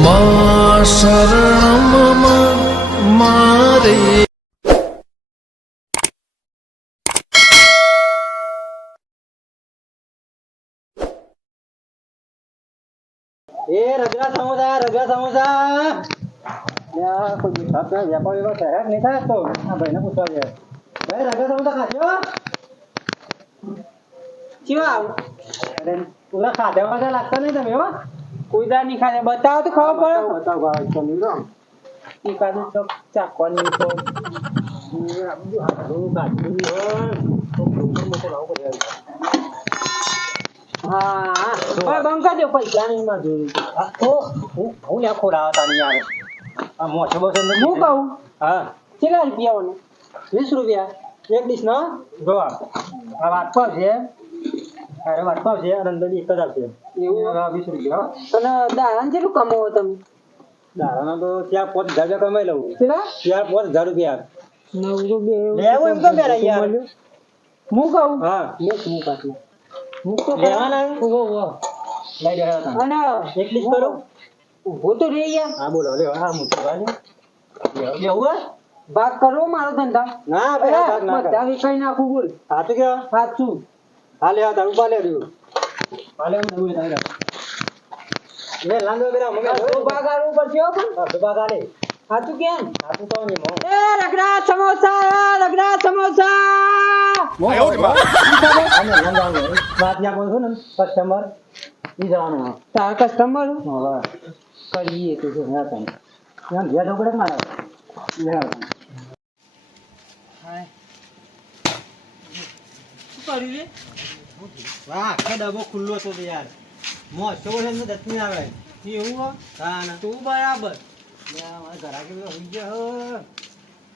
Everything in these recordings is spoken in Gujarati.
માં શરણમાં મારે રગડા સમોસા યા કોઈ આપણા વેપારી એવા તૈયાર નહીં થાય તો આ ભાઈને પૂછવા દે ભાઈ રગડા સમોસા ખાશો કેવા અરે પૂરા ખાધા વાળા લાગતા નહીં તમે હો કોઈ દા નહીં ખાને બતાવો તો ખબર પડે બતાવો ભાઈ તમે લો એકાદું તો ચાકવાની તો હા પણ બંકા દો પૈસા નહીં માં જોયું હું લ્યા ખોડાવા તાની યાર આ મોટો બસ હું કહું હા કેટલા રૂપિયાઓને 20 રૂપિયા એક ડીશ નો જો આ વાટકો છે અરે વાટકો છે અને અંદર 1000 છે એવું? 20 રૂપિયા અને દાણા કેટલું કમાવો તમે દાડાના તો ત્યાં 5000 રૂપિયા કમાઈ લઉં કેટલા ત્યાં 5000 રૂપિયા 9 લેવું એમ તો પેલા યાર હું કહું હા હું કાટલો હું તો લેવાના લઈ રહ્યા હતા અને એક ડીશ કરો ઉભો તો રે યાર હા બોલો લે હા મોટો ભાઈ લેવું ભાગ કરવો મારો ધંધા ના પેલા ભાગ ના બધા વિકાઈ નાખું બોલ હા તો કે સાચું હા લે આ ઉભા લે રહ્યું પાલે હું નવું તારે લે લાંગો બેરા મગે તો ભાગ આલવું પડશે હો પણ હા તો ભાગ આલે સાચું કેમ હા તો ની મો એ રગડા સમોસા આને લાંગો વાત ન્યા બોલ ને કસ્ટમર ઈ જવાનું તાર કસ્ટમર હા કરીએ તો જો હા તને યાર ઘેર ઢોકળે મારા લે હાય શું કર્યું રે વાહ કે ડબો ખુલ્લો તો યાર મો ચોરે ને દતની આવે એવું હો હા ના તું બરાબર યાર મારા ઘરાકે હોઈ ગયા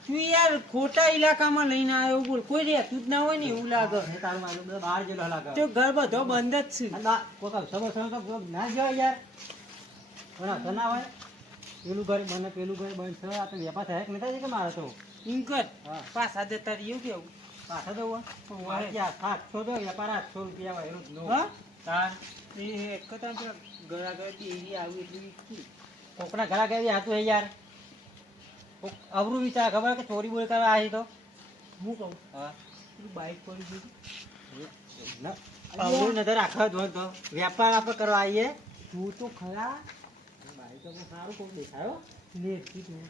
તું યાર ખોટા ઇલાકામાં લઈને આવ્યો બોલ કોઈ રહેતું જ ના હોય ને એવું લાગે હે તાર મારું બધો બહાર જેલો લાગે તો ઘર બધો બંધ જ છે ના કોકા સમો તો ના જાય યાર કોના સના હોય પેલું ઘર બને પેલું ઘર બંધ છે આ તો વેપાર થાય કે નથી કે મારે તો ઇન્કર હા. પાછા જતા રહીએ કેવું પાછા જવું હોય. ક્યાં 700 તો વેપાર 800 રૂપિયા હોય એનું જ નો હા તાર એ એક કતા ગળાગળ એવી આવી એટલી કોકના ઘરા કેવી હાતું હે યાર કોક અવરું વિચાર ખબર કે ચોરી બોરી કરવા આવી તો હું કહું હા પેલું બાઈક પડી ગયું અવરું નજર રાખવા જો તો વેપાર આપણે કરવા આવીએ તું તો ખરા ભાઈ તો સારું કોક દેખાયો લે કીધું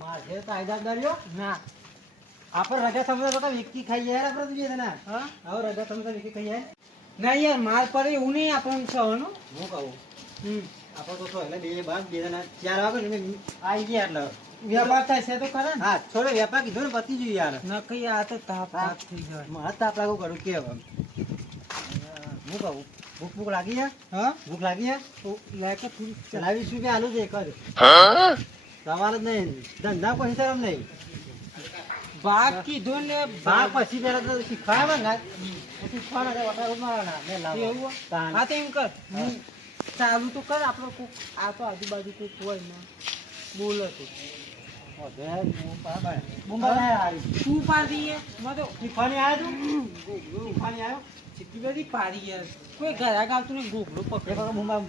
માર છે કાયદાદારીઓ ના આપણે રજા સમજા તો વિકી ખાઈ યાર આપણે જોઈએ ને હા હવે રજા સમજા વિકી ખાઈ યાર ના યાર માલ પડે એવું નહીં આપણને સહનું હું કહું હમ આપણે તો એટલે બે બાદ બે જણા 4 વાગે ને આવી ગયા એટલે વ્યાપાર થશે તો ખરા ને હા છોડે વેપાર કીધું ને પતી ગયું યાર ન કઈ આ તો તાપ તાપ થઈ જાય મહત્તા આપણે આવું કરું કે હવે હું કહું ભૂખ ભૂખ લાગી છે હા ભૂખ લાગી છે તો લાયક થોડી ચલાવીસ રૂપિયા આલુ છે એક જ તમારે જ નહીં ધંધા કોઈ હિસાબ નહીં ભાગ કીધું ને ભાગ પછી પેલા તો શીખવાડે ને શીખવાના વટાર મારવાના મેં લાવવા. એવું તાન. હા તો એમ કર હું ચાલુ તો કર આપણો કોક આ તો આજુબાજુ કોક હોય ને બોલો તો ઓધે, મુંબઈ ના આવી. તું પાડી માં તો શીખવાની આવ્યો તું? શીખવાની આવ્યો? કેટલી બધી પાડી યાર કોઈ ઘરાક આવતું ને ગોગડો એક પકડે વખત મુંબઈ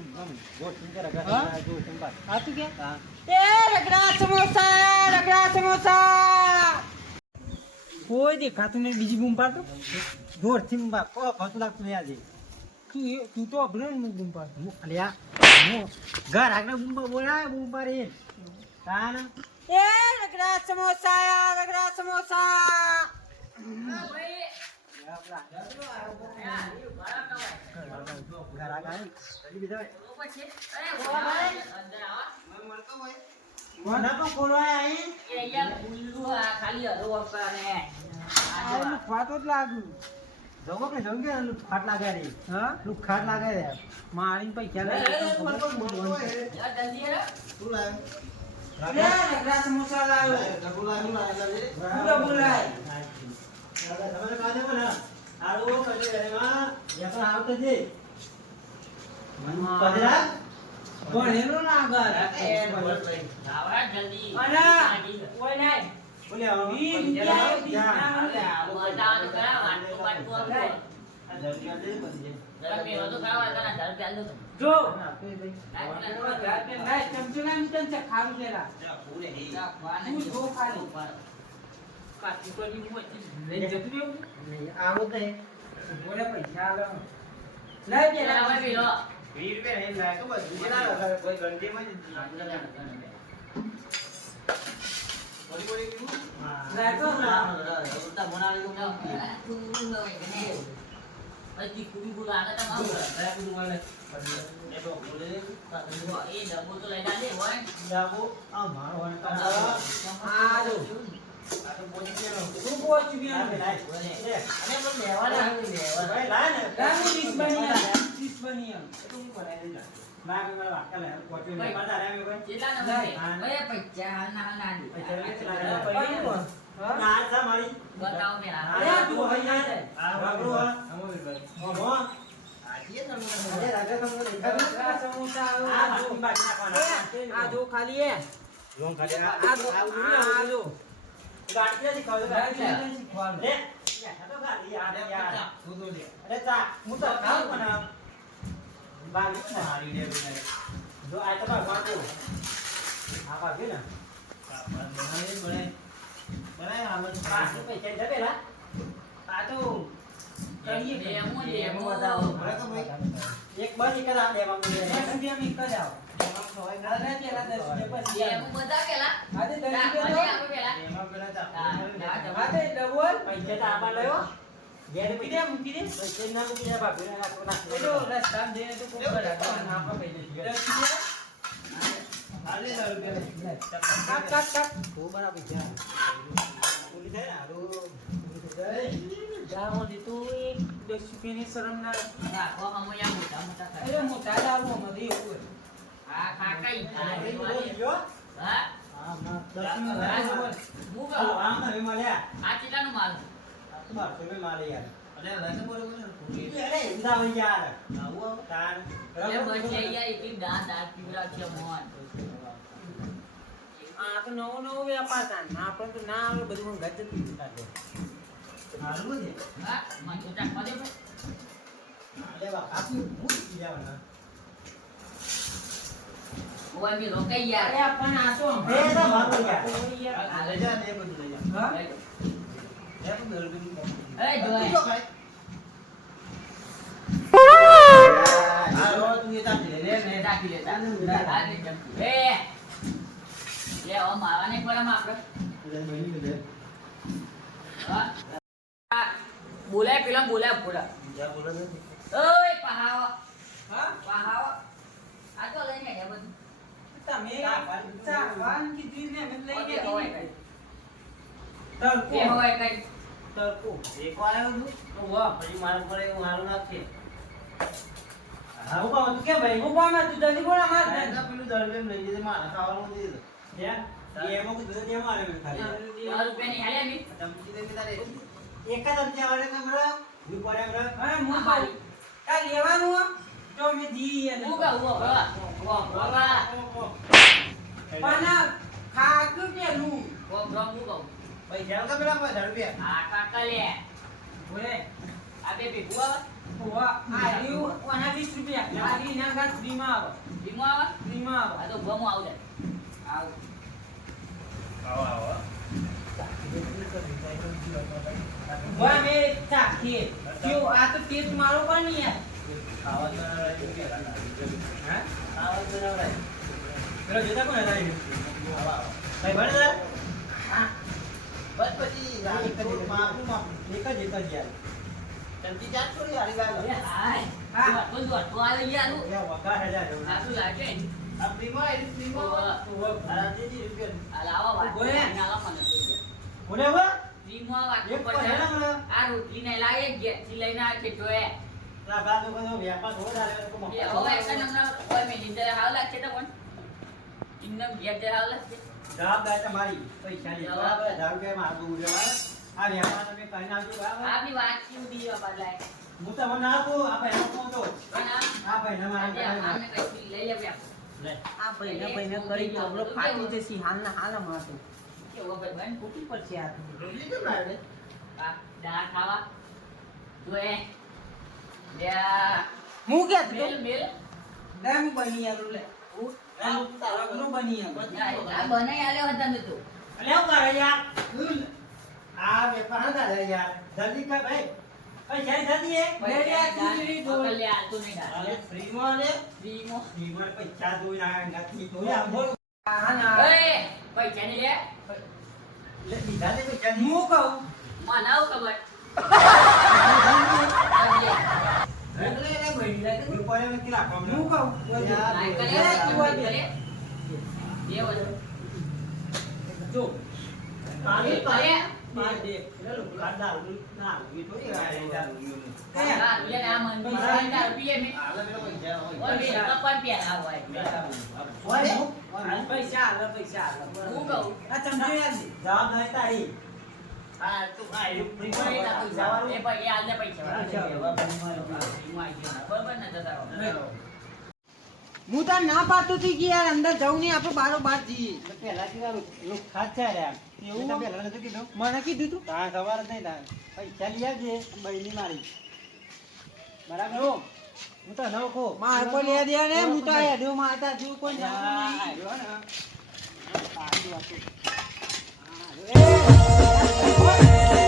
ગોઠવી કરે, ઘર હા? જોર સંભાળ. આ તું કે હા. રગડા સમોસા કોઈ દેખાતું નહીં બીજી બૂમ પાડતો જોરથી મુંબઈ. કોઈ ફરતું લાગતું નહીં આજે. તું તો અભરે ને બૂમ પાડતો અલ્યા, હું ઘર આગળ મુંબઈ બોલાય મુંબઈ રે. તાન. રગડા સમોસા ઘર આગળ આવી. જલ્દી બીજા હોય. મને પણ બોલવાય આવી. ફાટો જ લાગ્યું જવો કે જવું કે ફાટ લાગે રે. હા ખાટ લાગે રે. મારીને પૈસા લઈ શું લાવ્યો? રગડા સમોસા લાવ્યો પૂરા બોલાય તમે કાજે બોલ આડો કજે ઘરમાં યાર આવતો જે કજરા ભણેલો ના આગળ બોલે આવો. જો ના ચમચો ના નીચે છે ખારું લેલા તું જો ખાલી કાચી કરી હું લઈ જતું રહ્યું નહીં આવો તો બોલે પૈસા આલો લઈ પેલા આ જો ખાલી હે આ જો એક બસ એક જ આ દેવા મોટા દારૂ મધી એવું આ તો નવો નવો વ્યાપાર થાય ના આપણે તો ના આવે બધું ગજ બોલાય પેલા બોલાય બોલા ઓય પહાવો પહાવો આ તો લઈને ગયા બધું તમે ચાવાન કીધી ને મેં લઈ ઓકે ગયા હોય તરકો એ હોય કઈ તરકો ઉભા માં તું જલ્દી બોલા માર એમાં કુછ દે મારે ખાલી 10 રૂપિયાની હાલ્યા મી એક જ સમજ્યા વાળે નંબર હું પડે નંબર હા મુ ભાઈ કા લેવાનું હો? તો મે દી અને ઉગા ઉગા ઉગા પાના ખાક પેલું ઓ બ્રમ ઉગા પૈસા તો પેલા 1000 રૂપિયા આ કાકા લે ઓરે આ બે બે ગુવા ઓવા આ રીવ 20 રૂપિયા આ રી ના ગાત ફ્રી માં આવે ધીમો આવા ફ્રી માં આવે આ તો ગમો આવ દે આવ વા મે ચાખીએ જો આ તો ટેસ્ટ મારો પણ નહીં યાર પેલો જોતા કોણ હતા ભાઈ ભણે જરા હા બસ પછી એક જ યાર ચમચી ચાર છોડી હારી ગાલ હાય હા. બોલ દો તો આ લઈ આલું યા વકા હેજા જો આ શું લાગે આ પ્રીમો આ દીદી રૂપિયા આ લાવા વાત બોલે. ના લાવા મને બોલ કોને હવે ધીમો વાત એક પર હેડા મને આ રોટલી ને લાગે ઘેર થી લઈને આ કે જોએ આ બાજુ કનો વ્યાપાર હો ડાલે તો એ હવે એક નંબર કોઈ મે નીંદર હાવ લાગશે તો પણ ઇન્નમ ઘેર દે હાવ લાગશે જવાબદારી તમારી પૈસા ની બરાબર 1000 રૂપિયા માં આગળ ઉડેવા આ વ્યાપાર તમે કરી નાખજો બરાબર આપની વાત કેવું દીવા બદલાય હું તો મને આપો આ ભાઈ કોણ તો અને આ ભાઈ ના આજે મારે આમે કઈ લઈ લેવું આપ લે આ ભાઈને કરી ચોગડો ફાટી જશે હાલ માં તો કેવો ભાઈ બન ફૂટી પડશે આ તો રોટલી કેમ લાવે આ દાળ ખાવા જોએ લ્યા હું કે તું મેલ મેલ લે હું બની આલું લે હું તારા બની આલું આ બનાઈ આલ્યો હતા તમે તો અલે હું કરે યાર આ વેપાર હા દાદા યાર જલ્દી કર ભાઈ પૈસા જલ્દી હે મેરે આ તુરી દો લે આ તો નહીં ડાલ અરે ફ્રી માં લે ફ્રીમાં ફ્રી માં પૈસા દો ના નથી તો યાર બોલ હા ના ઓય પૈસા ની લે લે બીજા ને પૈસા હું કહું મનાવ ખબર એટલે લે ભાઈ લે રૂપિયા ને કેટલા કામ હું કહું જો પાણી અરે, પાણી પાણી દે એટલે લોકો ખાડા ના ઉભી થોડી આ પૈસા આલો પૈસા આલો આ ચમચી યાર દે જવાબદારી તારી આ તું આ ફ્રી માં હું તાર ના પાડતો હતી કે યાર અંદર જવું નહીં આપણે બારો બાર જઈએ પેલા થી લોક ખાચા રહ્યા એવું પેલા નતું કીધું મને કીધું તું તા ખબર જ નહીં તા પૈસા લઈ આવજે બૈની મારી બરાબર હું તો નવખો માર કોઈ લે દે ને હું તો હેડ્યો મારતા છું કોઈ જાણતું નહીં. આવ્યો ને સારી વાત છે. એ